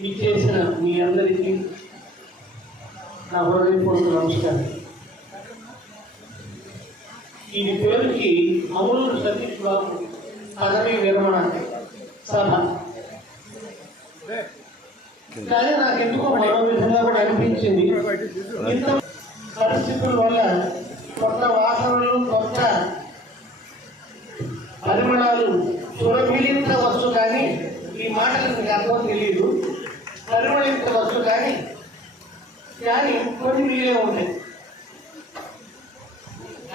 మీ చేసిన ఇచ్చేసిన మీ అందరికీ నా హృదయపూర్వక నమస్కారం. ఈ పేరుకి అమూలు సతీష్ బాబు పదవీ విరమణ సభ. కానీ నాకు ఎందుకో మరో విధంగా కూడా అనిపించింది. ఇంత పరిస్థితుల వల్ల కొత్త వాసనలు కొత్త పరిమళాలు సురమిలించవచ్చు కానీ ఈ మాటలకు మీకు అర్థం తెలియదు. పరిమళించవచ్చు కానీ కానీ కొన్ని మీరే ఉన్నాయి.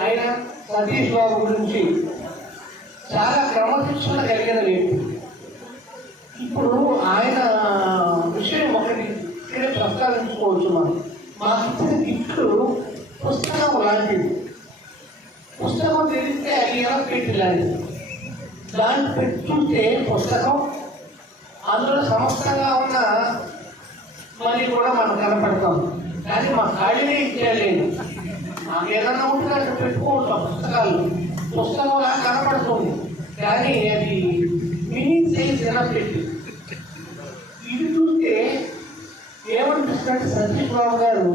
ఆయన సతీష్ బాబు గురించి చాలా క్రమశిక్షణ కలిగిన వ్యక్తి. ఇప్పుడు ఆయన విషయం ఒకటి ఇక్కడే ప్రస్తావించుకోవచ్చు మనం. మా ఇచ్చిన గిఫ్ట్ పుస్తకం లాంటిది. పుస్తకం తెలిస్తే అది ఎలా పెట్టి లాంటిది దాన్ని పెట్టి చూస్తే పుస్తకం అందులో సమస్తంగా ఉన్న మరి కూడా మనం కనపడతాం. కానీ మా ఖాళీని ఇచ్చేయలేదు మాకు ఏదన్నా ఉంటే అక్కడ పెట్టుకుంటాం పుస్తకాలు. పుస్తకంలా కనపడుతుంది. కానీ అది మీనింగ్ సైజ్ ఎలా పెట్టి? ఇది చూస్తే ఏమనిపిస్తున్నట్టు సంజీవ్ రావు గారు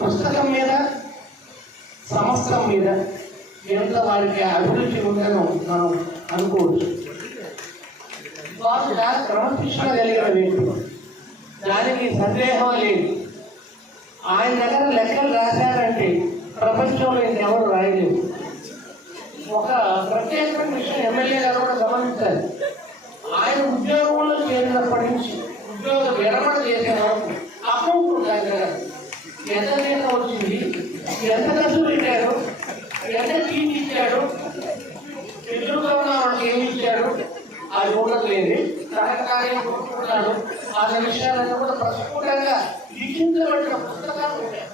పుస్తకం మీద సమస్తం మీద ఎంత వారికి అభిరుచి ఉందనో మనం అనుకోవచ్చు. వారు క్రమశిక్షణ కలిగిన వ్యక్తులు. దానికి సందేహం లేదు ఆయన దగ్గర లెక్కలు రాశారంటే ప్రపంచంలో ఇంకెవరు రాయలేదు ఒక ప్రత్యేకమైన విషయం ఎమ్మెల్యే గారు కూడా గమనించాలి ఆయన ఉద్యోగంలో చేరినప్పటి నుంచి ఉద్యోగ విరమణ చేసే వరకు అకౌంట్ ఉంది ఆయన దగ్గర ఎంత జీతం వచ్చింది ఎంత ఖర్చు పెట్టారు ఎంత టీచ్ ఇచ్చాడు ఎదురుగా ఉన్న వాళ్ళకి ఏమి ఇచ్చాడు అది ఉండదు లేదు సహకార్యం కొట్టుకుంటున్నాడు విషయాలన్నీ కూడా ప్రస్ఫుటంగా లిఖించబడిన పుస్తకాలు ఉంటాయి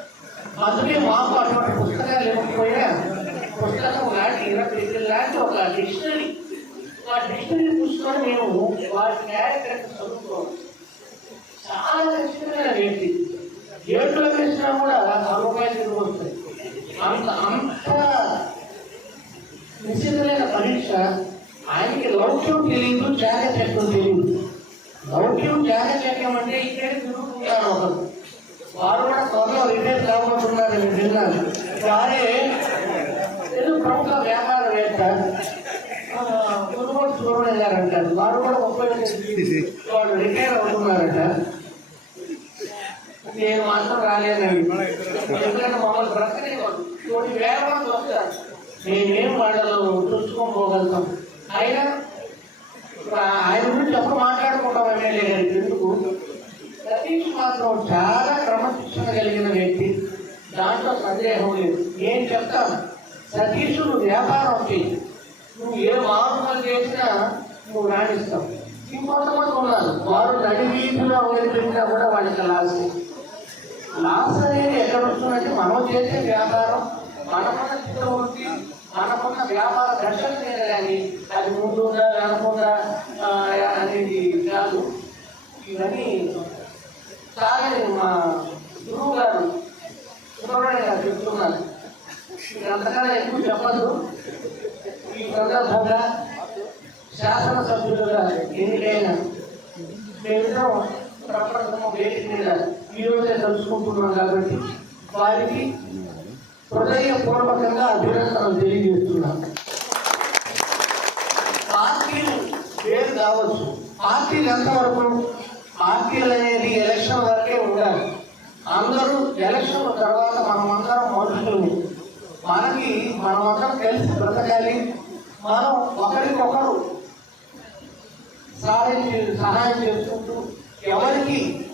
అందుకే మాకు అటువంటి పుస్తకాలు ఇవ్వకపోయినా పుస్తకం లాంటి ఇరవై లాంటి ఒక డిక్షనరీ. ఆ డిక్షనరీ పుస్తకం మేము వారి క్యారెక్టర్ చదువుకోవాలి చాలా ఖచ్చితమైన వ్యక్తి ఏడులో వేసినా కూడా ఆ రూపాయలు తిరిగి వస్తాయి. అంత అంత నిశ్చితమైన పరీక్ష ఆయనకి లౌక్యం తెలియదు జాగ్రత్త తెలియదు. లౌక్యం చాకచక్యం అంటే ఇక్కడే తిరుగుతుంటారు ఒకరు వారు కూడా త్వరలో రిటైర్ కాబోతున్నారు నేను విన్నాను. వారే ఏదో ప్రముఖ వ్యాపారవేత్త కొనుగోలు చూడలేదు గారు అంటారు. వారు కూడా ముప్పై వాళ్ళు రిటైర్ అవుతున్నారట. నేను మాత్రం రాలేదండి ఎందుకంటే మమ్మల్ని బ్రతకనే కొన్ని వేల మంది వస్తారు. మేమేం వాళ్ళలో చూసుకొని పోగలుగుతాం. అయినా ఆయన గురించి ఎప్పుడు మాట్లాడుకుంటాం ఎమ్మెల్యే గారి ఎందుకు? సతీష్ మాత్రం చాలా క్రమశిక్షణ కలిగిన వ్యక్తి. దాంట్లో సందేహం లేదు. నేను చెప్తాను. సతీష్ నువ్వు వ్యాపారం చేయి. నువ్వు ఏ మార్పులు చేసినా నువ్వు రాణిస్తావు. ఇంకొంతమంది ఉన్నారు. వారు నడి వీధిలో వదిలిపెట్టినా కూడా వాళ్ళకి లాస్ లాస్ అనేది ఎక్కడ వస్తుందంటే మనం చేసే వ్యాపారం మనకున్న చిత్రవృత్తి మనకున్న వ్యాపార దర్శనం కానీ అది ముందుగా వెనకుండా ఆ, ఇవన్నీ చాలా మా గురువు గారు సుబ్రహ్మణ్య గారు చెప్తున్నారు. అంతకన్నా ఎక్కువ చెప్పదు ఈ సందర్భంగా శాసనసభ్యులుగా ఎన్నికైన మేమిద్దరం ప్రపంచం వేదిక మీద ఈ రోజే తెలుసుకుంటున్నాం కాబట్టి వారికి హృదయపూర్వకంగా అభినందనలు తెలియజేస్తున్నాం. పార్టీలు పేరు కావచ్చు. పార్టీలు ఎంతవరకు మనం ఒకరికొకరు సహాయం సహాయం చేసుకుంటూ ఎవరికి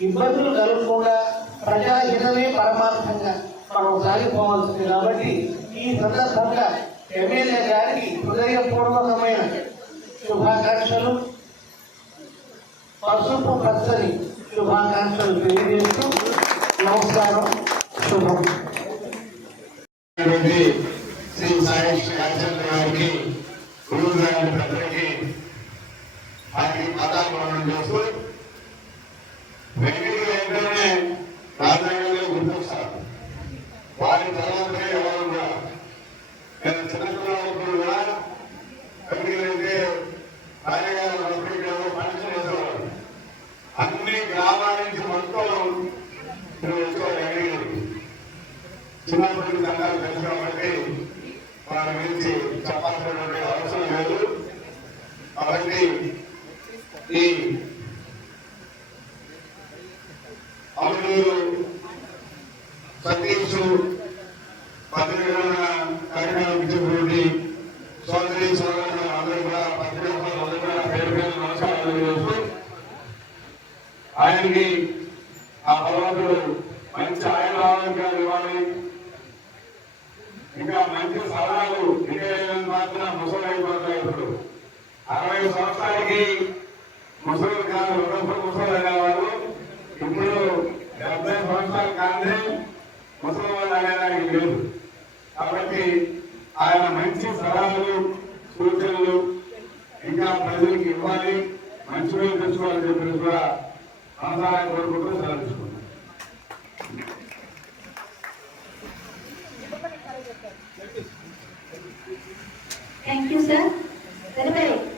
ఇబ్బందులు కలగకుండా ప్రజాహితమే పరమార్థంగా మనం సాగిపోవాల్సింది కాబట్టి ఈ సందర్భంగా ఎమ్మెల్యే గారికి హృదయపూర్వకమైన శుభాకాంక్షలు. పసుపు పచ్చని శుభాకాంక్షలు తెలియజేస్తూ నమస్కారం. శుభం. గురువు గారి ప్రజలకి ఆయనకి పదాలు మనం చేస్తూ వెంకటి వెంటనే తర్వాత ఎవరు కూడా నేను చిన్నప్పుడు కూడా వెంకటి అయితే రాజకీయాలు అన్ని గ్రామాల నుంచి మొత్తం వచ్చేవారు వెంకటి చిన్నప్పటి సంఘాలు తెలుసు వారి గురించి చెప్పాల్సినటువంటి అవసరం లేదు. కాబట్టి ఈ అమలూరు సతీష్ పత్రికల కార్యక్రమం ఇచ్చినటువంటి సోదరి సోదరులు అందరూ కూడా పత్రికల పేరు పేరు నమస్కారాలు తెలియజేస్తూ ఆయనకి ఆ భగవంతుడు మంచి ఆయన ఆరోగ్యాలు ఇవ్వాలి. ఇంకా మంచి సలహాలు ఇక మాత్రం ముసలి అయిపోతాయి ఇప్పుడు. అరవై సంవత్సరాలకి ముసలి కాదు ఒకప్పుడు ముసలి అనేవారు ఇప్పుడు డెబ్బై సంవత్సరాలు కానీ ముసలి వాళ్ళు అనేదానికి లేదు. కాబట్టి ఆయన మంచి సలహాలు సూచనలు ఇంకా ప్రజలకు ఇవ్వాలి. మంచి పేరు తెచ్చుకోవాలని చెప్పేసి కూడా మనసారా కోరుకుంటూ సెలవు Thank you, sir. Very, very.